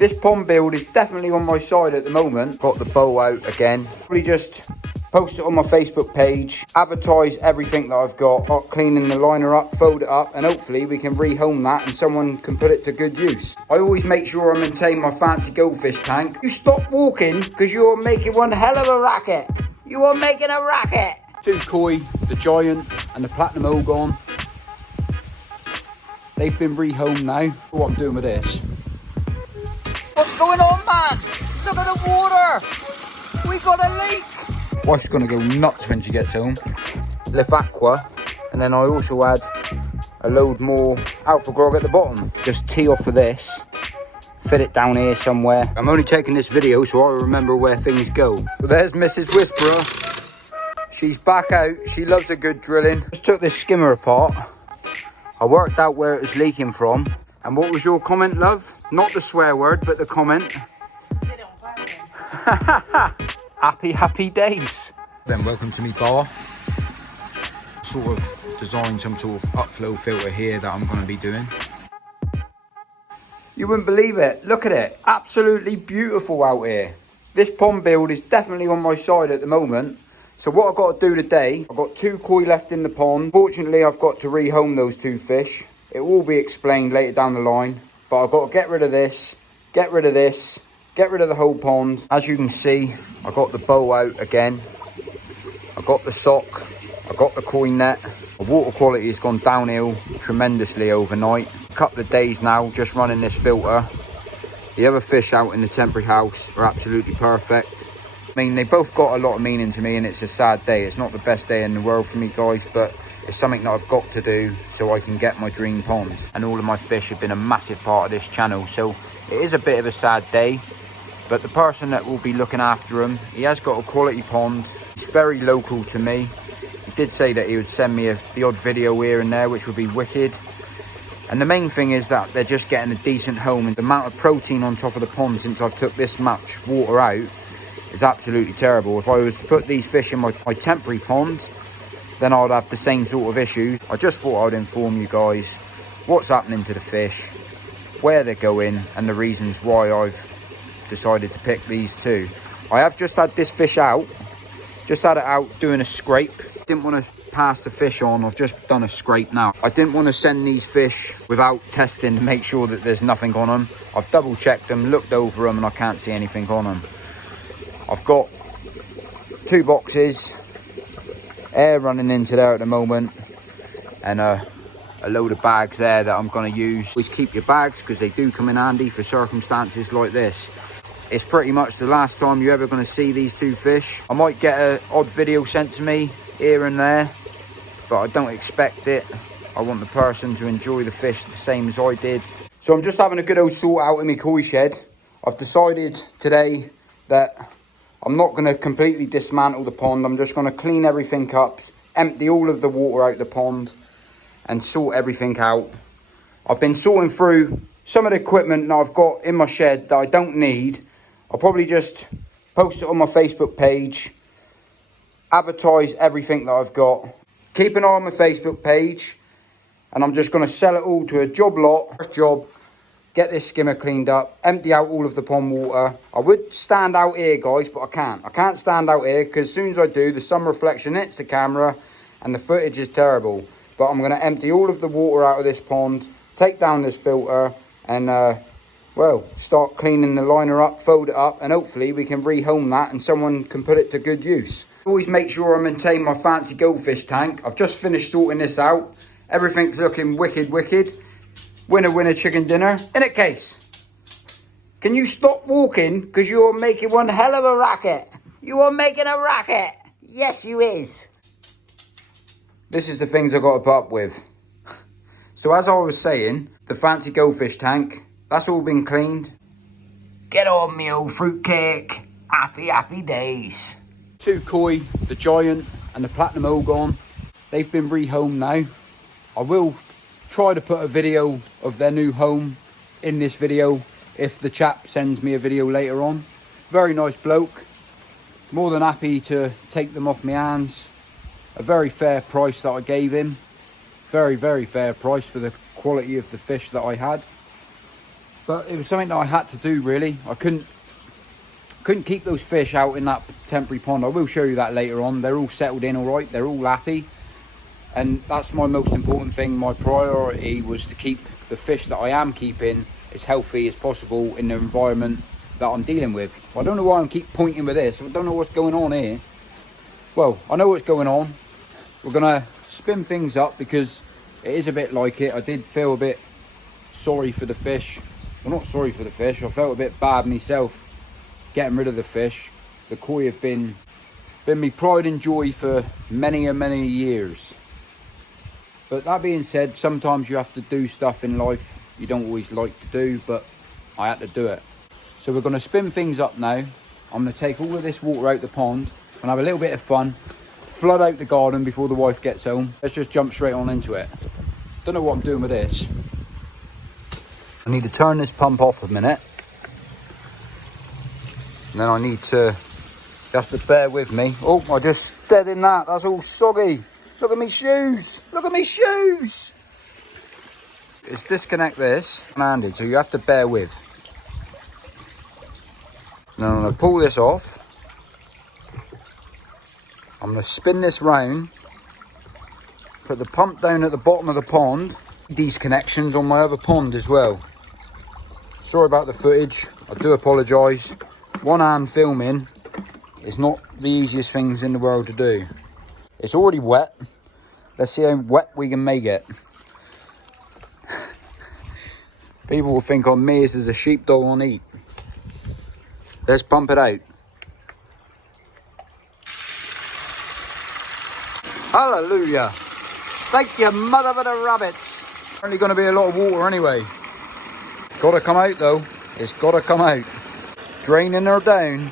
This pond build is definitely on my side at the moment. Got the bow out again. Probably just post it on my Facebook page, advertise everything that I've got, start cleaning the liner up, fold it up, and hopefully we can rehome that and someone can put it to good use. I always make sure I maintain my fancy goldfish tank. You stop walking because you're making one hell of a racket. You are making a racket. Two koi, the giant and the platinum ogon. They've been rehomed now. What I'm doing with this. What's going on, man? Look at the water. We got a leak. Wife's gonna go nuts when she gets home. Left aqua, and then I also add a load more alpha grog at the bottom. Just tee off of this, fit it down here somewhere. I'm only taking this video so I remember where things go. But there's Mrs. Whisperer. She's back out. She loves a good drilling. Just took this skimmer apart. I worked out where it was leaking from. And what was your comment, love? Not the swear word, but the comment. Happy days. Then welcome to me bar. Sort of designed some sort of upflow filter here that I'm going to be doing. You wouldn't believe it. Look at it. Absolutely beautiful out here. This pond build is definitely on my side at the moment. So what I've got to do today, I've got two koi left in the pond. Fortunately, I've got to rehome those two fish. It will be explained later down the line. But I've got to get rid of this, get rid of this, get rid of the whole pond. As you can see, I got the bow out again. I got the sock. I got the koi net. The water quality has gone downhill tremendously overnight. A couple of days now just running this filter. The other fish out in the temporary house are absolutely perfect. I mean, they both got a lot of meaning to me, and it's a sad day. It's not the best day in the world for me, guys, but it's something that I've got to do so I can get my dream pond. And all of my fish have been a massive part of this channel, so it is a bit of a sad day. But the person that will be looking after him, he has got a quality pond. It's very local to me. He did say that he would send me the odd video here and there, which would be wicked. And the main thing is that they're just getting a decent home. And the amount of protein on top of the pond since I've took this much water out is absolutely terrible. If I was to put these fish in my temporary pond, then I'd have the same sort of issues. I just thought I'd inform you guys what's happening to the fish, where they're going, and the reasons why I've decided to pick these two. I have just had this fish out, just had it out doing a scrape. Didn't want to pass the fish on. I've just done a scrape now. I didn't want to send these fish without testing to make sure that there's nothing on them. I've double checked them, looked over them, and I can't see anything on them. I've got two boxes, air running into there at the moment, and a load of bags there that I'm going to use. Always keep your bags because they do come in handy for circumstances like this. It's pretty much the last time you're ever going to see these two fish. I might get an odd video sent to me here and there, but I don't expect it. I want the person to enjoy the fish the same as I did. So I'm just having a good old sort out in my koi shed. I've decided today that I'm not going to completely dismantle the pond. I'm just going to clean everything up, empty all of the water out the pond, and sort everything out. I've been sorting through some of the equipment that I've got in my shed that I don't need. I'll probably just post it on my Facebook page, advertise everything that I've got. Keep an eye on my Facebook page, and I'm just going to sell it all to a job lot. First job, get this skimmer cleaned up, empty out all of the pond water. I would stand out here, guys, but I can't. I can't stand out here because as soon as I do, the sun reflection hits the camera and the footage is terrible. But I'm going to empty all of the water out of this pond, take down this filter, and well, start cleaning the liner up, fold it up, and hopefully we can rehome that and someone can put it to good use. Always make sure I maintain my fancy goldfish tank. I've just finished sorting this out. Everything's looking wicked. Winner, chicken dinner. In a case, can you stop walking because you're making one hell of a racket? You are making a racket. Yes, you is. This is the things I've got to put up with. So as I was saying, the fancy goldfish tank, that's all been cleaned. Get on me old fruitcake. Happy days. Two koi, the giant and the platinum ogon. They've been rehomed now. I will try to put a video of their new home in this video if the chap sends me a video later on. Very nice bloke. More than happy to take them off my hands. A very fair price that I gave him. Very fair price for the quality of the fish that I had. But it was something that I had to do, really. I couldn't keep those fish out in that temporary pond. I will show you that later on. They're all settled in all right. They're all happy. And that's my most important thing. My priority was to keep the fish that I am keeping as healthy as possible in the environment that I'm dealing with. I don't know why I keep pointing with this. I don't know what's going on here. Well, I know what's going on. We're going to spin things up because it is a bit like it. I did feel a bit sorry for the fish. Well, not sorry for the fish. I felt a bit bad myself getting rid of the fish. The koi have been my pride and joy for many and many years. But that being said, sometimes you have to do stuff in life you don't always like to do, but I had to do it. So we're going to spin things up now. I'm going to take all of this water out the pond and have a little bit of fun, flood out the garden before the wife gets home. Let's just jump straight on into it. Don't know what I'm doing with this. I need to turn this pump off a minute. And then I need to, you have to bear with me. Oh, I just dead in that. That's all soggy. Look at me shoes. Look at me shoes. Let's disconnect this. Commanded, so you have to bear with. Now I'm going to pull this off. I'm going to spin this round. Put the pump down at the bottom of the pond. These connections on my other pond as well. Sorry about the footage. I do apologise. One hand filming is not the easiest things in the world to do. It's already wet. Let's see how wet we can make it. People will think I'm me as a sheepdog on eat. Let's pump it out. Hallelujah. Thank you, mother of the rabbits. Only going to be a lot of water anyway. Got to come out though. It's got to come out. Draining her down.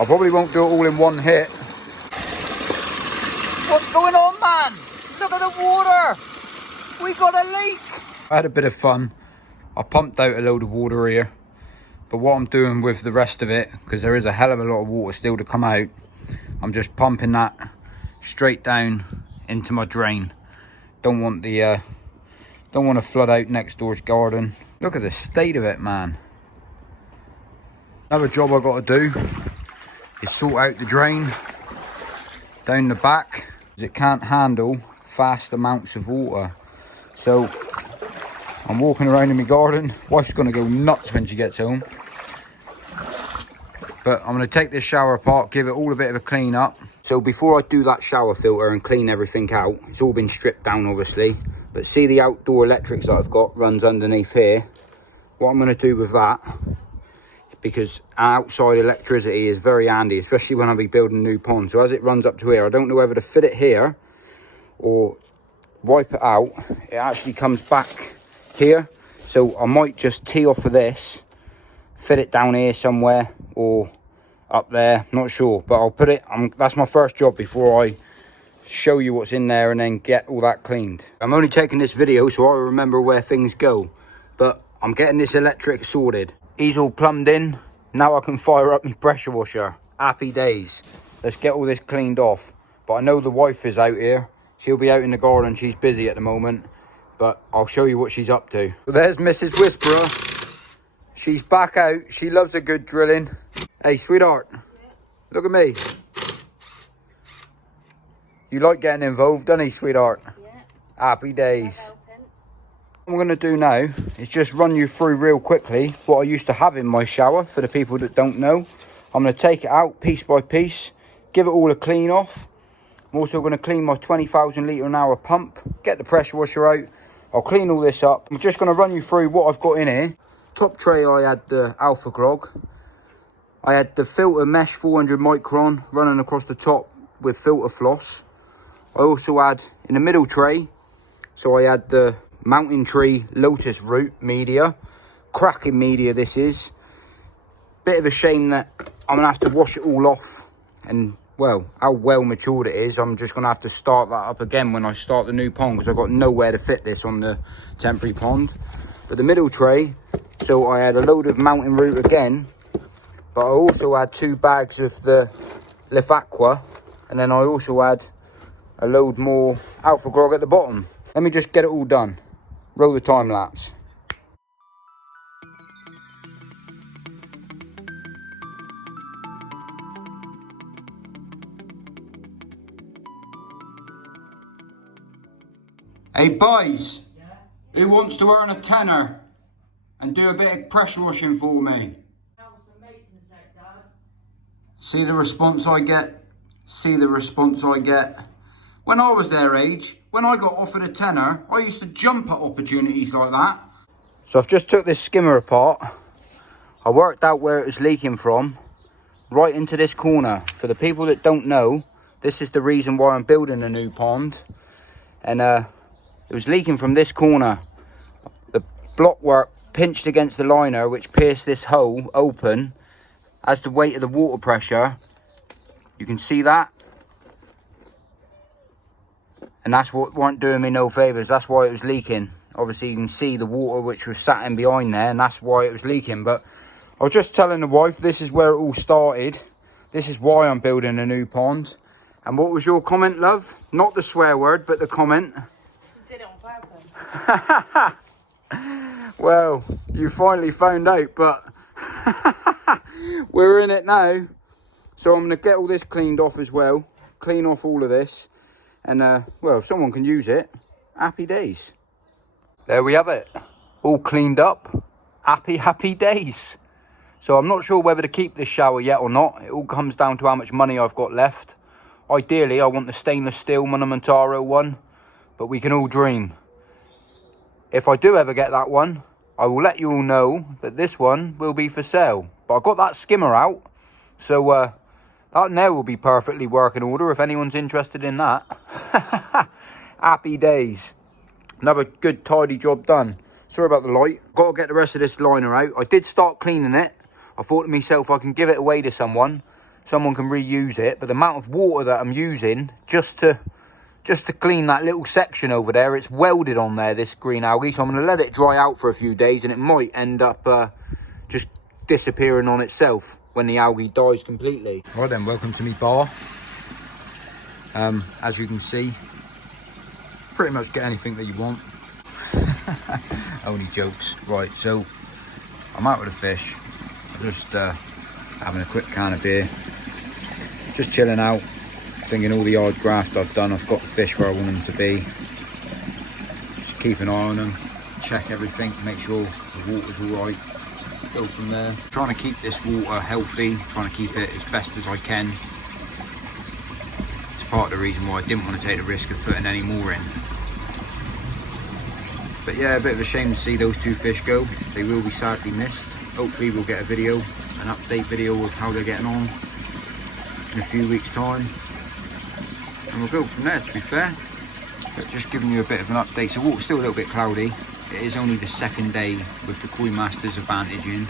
I probably won't do it all in one hit. What's going on, man? Look at the water. We got a leak. I had a bit of fun. I pumped out a load of water here. But what I'm doing with the rest of it, because there is a hell of a lot of water still to come out, I'm just pumping that straight down into my drain. Don't want to flood out next door's garden. Look at the state of it, man. Another job I've got to do is sort out the drain down the back, because it can't handle fast amounts of water. So I'm walking around in my garden. Wife's going to go nuts when she gets home. But I'm going to take this shower apart, give it all a bit of a clean up. So before I do that shower filter and clean everything out, it's all been stripped down obviously. But see the outdoor electrics that I've got runs underneath here. What I'm going to do with that, because outside electricity is very handy, especially when I'll be building a new pond. So as it runs up to here, I don't know whether to fit it here or wipe it out. It actually comes back here. So I might just tee off of this, fit it down here somewhere or up there, not sure. But I'll put it, that's my first job before I show you what's in there and then get all that cleaned. I'm only taking this video so I remember where things go. But I'm getting this electric sorted. He's all plumbed in. Now I can fire up my pressure washer. Happy days. Let's get all this cleaned off. But I know the wife is out here. She'll be out in the garden. She's busy at the moment. But I'll show you what she's up to. So there's Mrs. Whisperer. She's back out. She loves a good drilling. Hey, sweetheart. Look at me. You like getting involved, don't you, sweetheart? Yeah. Happy days. What I'm going to do now is just run you through real quickly what I used to have in my shower for the people that don't know. I'm going to take it out piece by piece, give it all a clean off. I'm also going to clean my 20,000 litre an hour pump, get the pressure washer out. I'll clean all this up. I'm just going to run you through what I've got in here. Top tray, I had the Alpha Grog. I had the filter mesh 400 micron running across the top with filter floss. I also had in the middle tray, so I had the Mountain Tree Lotus Root media. Cracking media this is. Bit of a shame that I'm going to have to wash it all off. And, well, how well matured it is, I'm just going to have to start that up again when I start the new pond, because I've got nowhere to fit this on the temporary pond. But the middle tray, so I had a load of Mountain Root again. But I also had 2 bags of the Lif Aqua. And then I also had a load more Alpha Grog at the bottom. Let me just get it all done. Roll the time lapse. Hey boys, who wants to earn a tenner and do a bit of pressure washing for me? See the response I get? See the response I get? When I was their age, when I got offered a tenner, I used to jump at opportunities like that. So I've just took this skimmer apart. I worked out where it was leaking from, right into this corner. For the people that don't know, this is the reason why I'm building a new pond. And it was leaking from this corner. The blockwork pinched against the liner, which pierced this hole open. As the weight of the water pressure, you can see that. And that's what weren't doing me no favours. That's why it was leaking. Obviously you can see the water which was sat in behind there, and that's why it was leaking. But I was just telling the wife, this is where it all started. This is why I'm building a new pond. And what was your comment, love? Not the swear word, but the comment. You did it on purpose. Well, you finally found out, but we're in it now. So I'm going to get all this cleaned off as well. Clean off all of this. And, well, if someone can use it, happy days. There we have it. All cleaned up. Happy days. So I'm not sure whether to keep this shower yet or not. It all comes down to how much money I've got left. Ideally, I want the stainless steel Monumentaro one. But we can all dream. If I do ever get that one, I will let you all know that this one will be for sale. But I got that skimmer out. So that now will be perfectly working order if anyone's interested in that. Happy days. Another good tidy job done. Sorry about the light. Got to get the rest of this liner out. I did start cleaning it. I thought to myself I can give it away to someone. Someone can reuse it. But the amount of water that I'm using just to clean that little section over there, it's welded on there, this green algae. So I'm going to let it dry out for a few days, and it might end up just disappearing on itself when the algae dies completely. Right then, welcome to me bar. As you can see, pretty much get anything that you want. Only jokes. Right, so I'm out with the fish. I'm just having a quick can of beer, just chilling out, thinking all the hard graft I've done. I've got the fish where I want them to be. Just keep an eye on them, check everything, make sure the water's all right. Go from there. Trying to keep this water healthy, trying to keep it as best as I can. It's part of the reason why I didn't want to take the risk of putting any more in. But yeah, a bit of a shame to see those two fish go. They will be sadly missed. Hopefully we'll get a video, an update video of how they're getting on in a few weeks' time. And we'll go from there, to be fair. But just giving you a bit of an update. So water's still a little bit cloudy. It is only the second day with the Koi Masters Advantage in.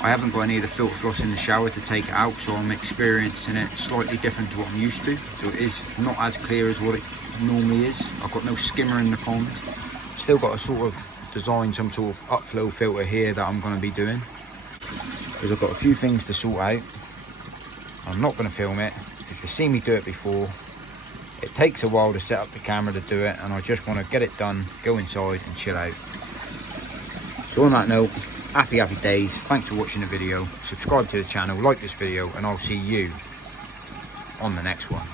I haven't got any of the filter floss in the shower to take it out, so I'm experiencing it slightly different to what I'm used to. So it is not as clear as what it normally is. I've got no skimmer in the pond. Still got to sort of design some sort of upflow filter here that I'm going to be doing. Because I've got a few things to sort out. I'm not going to film it, because you've seen me do it before. It takes a while to set up the camera to do it, and I just want to get it done, go inside and chill out. So on that note, happy days. Thanks for watching the video. Subscribe to the channel, like this video, and I'll see you on the next one.